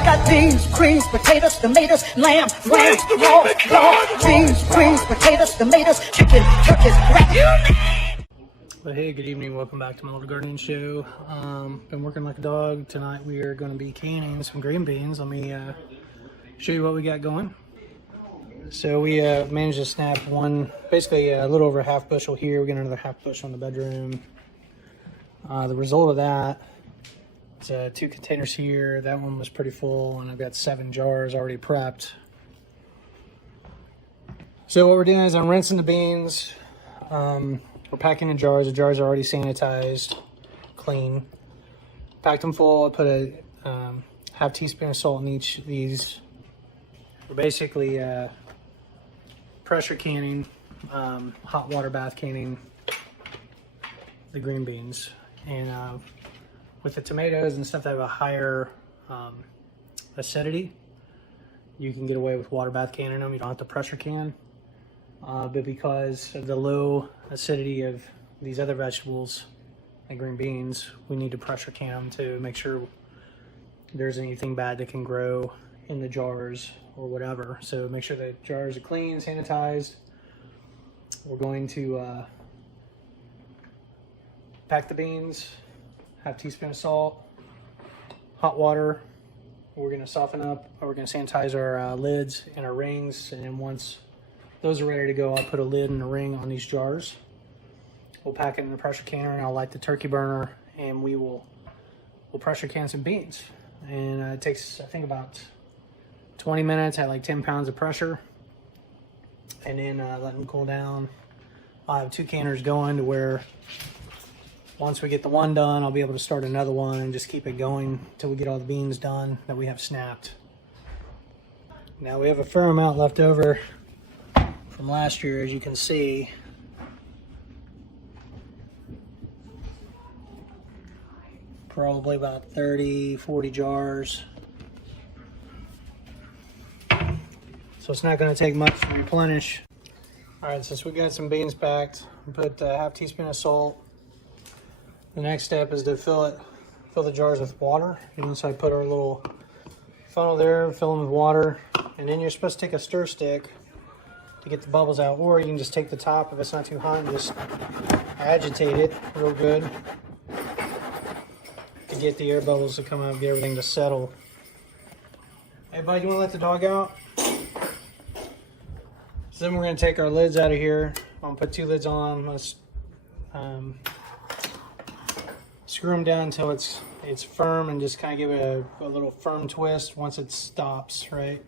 I got beans, creams, potatoes, tomatoes, lamb, lamb, raw, beans, creams, potatoes, tomatoes, chicken, turkeys, rat. Well, hey, good evening. Welcome back to my little gardening show. Been working like a dog. Tonight we are going to be canning some green beans. Let me show you what we got going. So we managed to snap basically a little over a half bushel here. We got another half bushel in the bedroom. The result of that is 2 containers here. That one was pretty full, and I've got 7 jars already prepped. So what we're doing is I'm rinsing the beans. We're packing the jars. The jars are already sanitized, clean. Packed them full. I put a half teaspoon of salt in each of these. We're basically pressure canning, hot water bath canning the green beans. And with the tomatoes and stuff that have a higher acidity, you can get away with water bath canning them. You don't have to pressure can. But because of the low acidity of these other vegetables and green beans, we need to pressure can them to make sure there's anything bad that can grow in the jars or whatever. So make sure the jars are clean, sanitized. We're going to pack the beans, half teaspoon of salt, hot water. We're going to soften up, we're going to sanitize our lids and our rings, and then once those are ready to go, I'll put a lid and a ring on these jars. We'll pack it in the pressure canner, and I'll light the turkey burner, and we'll pressure can some beans. And it takes, I think, about 20 minutes at like 10 pounds of pressure, and then let them cool down. I'll have 2 canners going to where once we get the one done, I'll be able to start another one and just keep it going until we get all the beans done that we have snapped. Now we have a fair amount left over from last year, as you can see. Probably about 30-40 jars. So it's not going to take much to replenish. Alright, since we got some beans packed, put a half teaspoon of salt. The next step is to fill the jars with water. So I put our little funnel there, fill them with water, and then you're supposed to take a stir stick to get the bubbles out, or you can just take the top if it's not too hot and just agitate it real good to get the air bubbles to come out, get everything to settle. Hey bud, you want to let the dog out? So then we're going to take our lids out of here. I'm going to put 2 lids on. Let's screw them down until it's firm, and just kind of give it a little firm twist. Once it stops, right,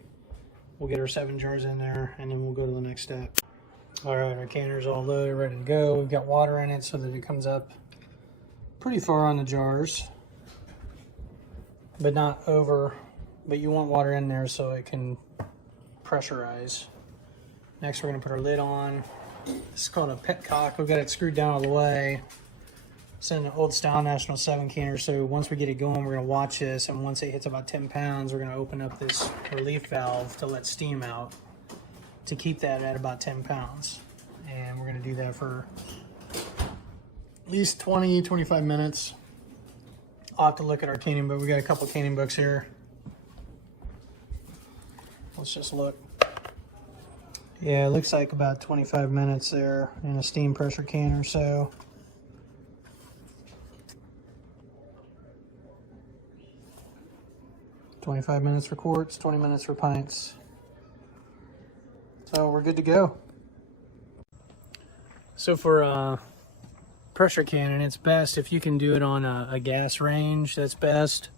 we'll get our 7 jars in there, and then we'll go to the next step. All right, our canner's all loaded, ready to go. We've got water in it so that it comes up pretty far on the jars, but not over. But you want water in there so it can pressurize. Next, we're going to put our lid on. This is called a petcock. We've got it screwed down all the way. It's an old style National 7 canner, so once we get it going, we're going to watch this, and once it hits about 10 pounds, we're going to open up this relief valve to let steam out to keep that at about 10 pounds. And we're going to do that for at least 20-25 minutes. I'll have to look at our canning book. We got a couple canning books here. Let's just look. Yeah, it looks like about 25 minutes there in a steam pressure canner. So $25 minutes for quarts, 20 minutes for pints. So we're good to go. So for pressure canning, it's best if you can do it on a gas range. That's best.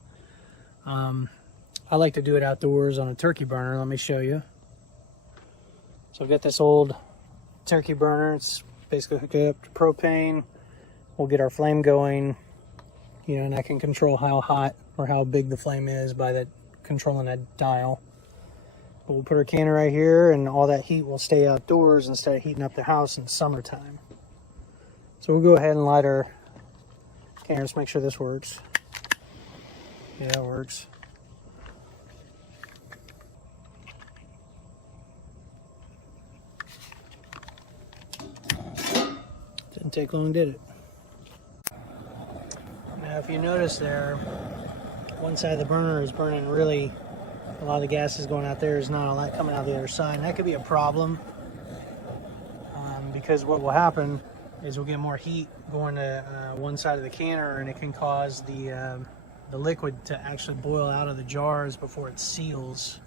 I like to do it outdoors on a turkey burner. Let me show you. So I've got this old turkey burner. It's basically hooked up to propane. We'll get our flame going, and I can control how hot or how big the flame is by controlling that dial. But we'll put our canner right here, and all that heat will stay outdoors instead of heating up the house in summertime. So we'll go ahead and light our canner. Let's make sure this works. Yeah, it works. Didn't take long, did it? Now if you notice there, one side of the burner is burning really a lot of the gases going out there is not a lot coming out the other side, and that could be a problem, because what will happen is we'll get more heat going to one side of the canner, and it can cause the liquid to actually boil out of the jars before it seals.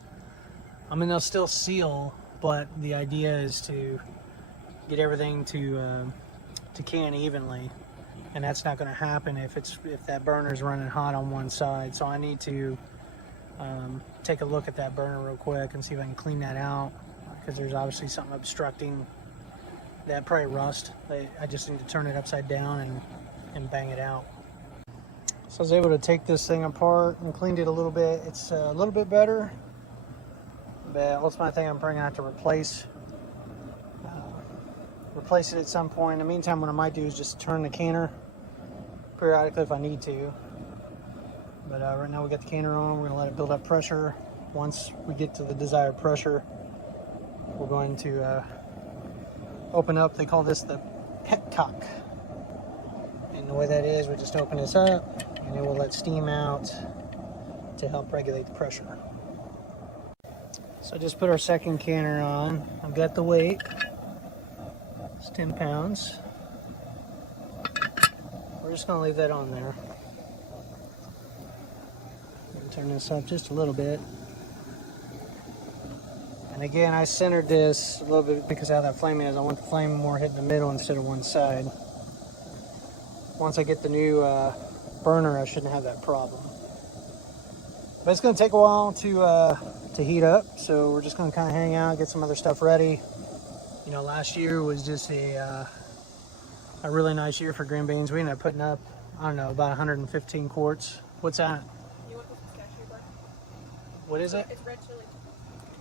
I mean, they'll still seal, but the idea is to get everything to can evenly, and that's not going to happen if that burner is running hot on one side. So I need to take a look at that burner real quick and see if I can clean that out, because there's obviously something obstructing that, probably rust. I just need to turn it upside down and bang it out. So I was able to take this thing apart and cleaned it a little bit. It's a little bit better, but ultimately I think I'm probably gonna have to replace it at some point. In the meantime, what I might do is just turn the canner periodically if I need to. But right now we got the canner on. We're gonna let it build up pressure. Once we get to the desired pressure, we're going to open up. They call this the petcock. And the way that is, we just open this up and it will let steam out to help regulate the pressure. So I just put our second canner on. I've got the weight. It's 10 pounds. We're just going to leave that on there. Turn this up just a little bit. And again, I centered this a little bit because of how that flame is. I want the flame more hitting the middle instead of one side. Once I get the new burner, I shouldn't have that problem. But it's going to take a while to heat up, so we're just going to kind of hang out, get some other stuff ready. You know, last year was just a really nice year for green beans. We ended up putting up, I don't know, about 115 quarts. What's that? You want the pistachio bar? What is it? It's red chili.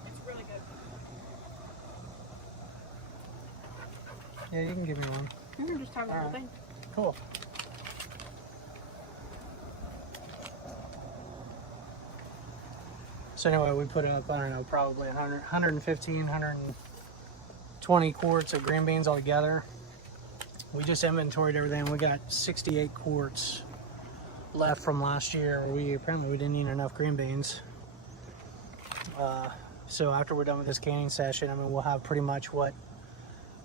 It's really good. Yeah, you can give me one. You can just have the whole thing. Cool. So anyway, we put up, I don't know, probably 115, 120 quarts of green beans altogether. We just inventoried everything. We got 68 quarts left from last year. Apparently we didn't eat enough green beans. So after we're done with this canning session, I mean, we'll have pretty much what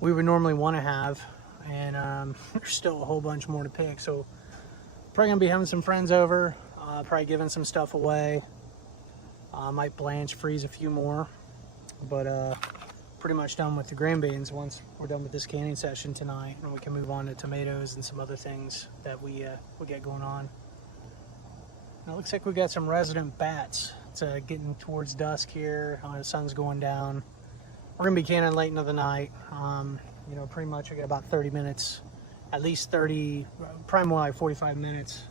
we would normally want to have. And there's still a whole bunch more to pick. So probably gonna be having some friends over, probably giving some stuff away. Might blanch, freeze a few more, but pretty much done with the green beans once we're done with this canning session tonight, and we can move on to tomatoes and some other things that we get going on. Now it looks like we got some resident bats. It's getting towards dusk here. The sun's going down. We're gonna be canning late into the night. You know, pretty much we got about 30 minutes, at least 30, probably more like 45 minutes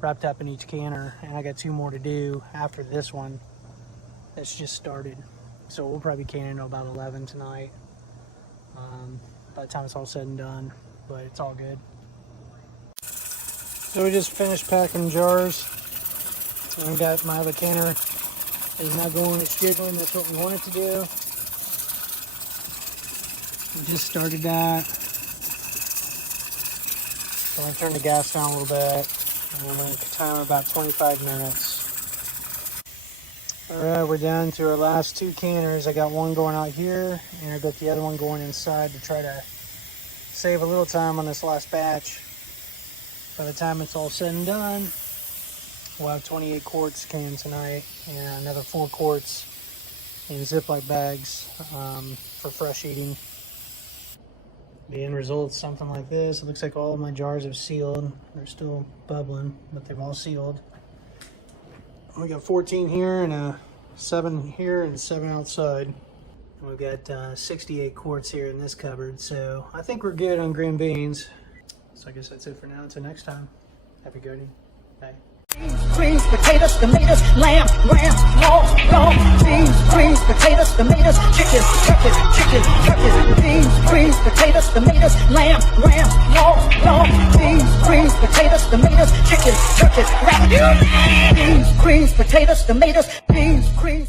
wrapped up in each canner, and I got 2 more to do after this one that's just started. So we'll probably be canning until about 11 tonight, by the time it's all said and done, but it's all good. So we just finished packing jars, and we got my other canner. It's not going, it's jiggling. That's what we want it to do. We just started that. So I'm going to turn the gas down a little bit. And I'm going to timer about 25 minutes. Alright, we're down to our last 2 canners. I got one going out here, and I got the other one going inside to try to save a little time on this last batch. By the time it's all said and done, we'll have 28 quarts canned tonight, and another 4 quarts in Ziploc bags for fresh eating. The end result's something like this. It looks like all of my jars have sealed. They're still bubbling, but they've all sealed. We got 14 here and 7 here and 7 outside. And we've got 68 quarts here in this cupboard. So I think we're good on green beans. So I guess that's it for now. Until next time. Happy gardening. Bye. Greens, potatoes, tomatoes, lamb, long, beans, greens, potatoes, tomatoes, chicken, turkey, beans, greens, potatoes, tomatoes, lamb, long, beans, greens, potatoes, tomatoes, chicken, turkey, beans, greens, potatoes, tomatoes, beans, greens.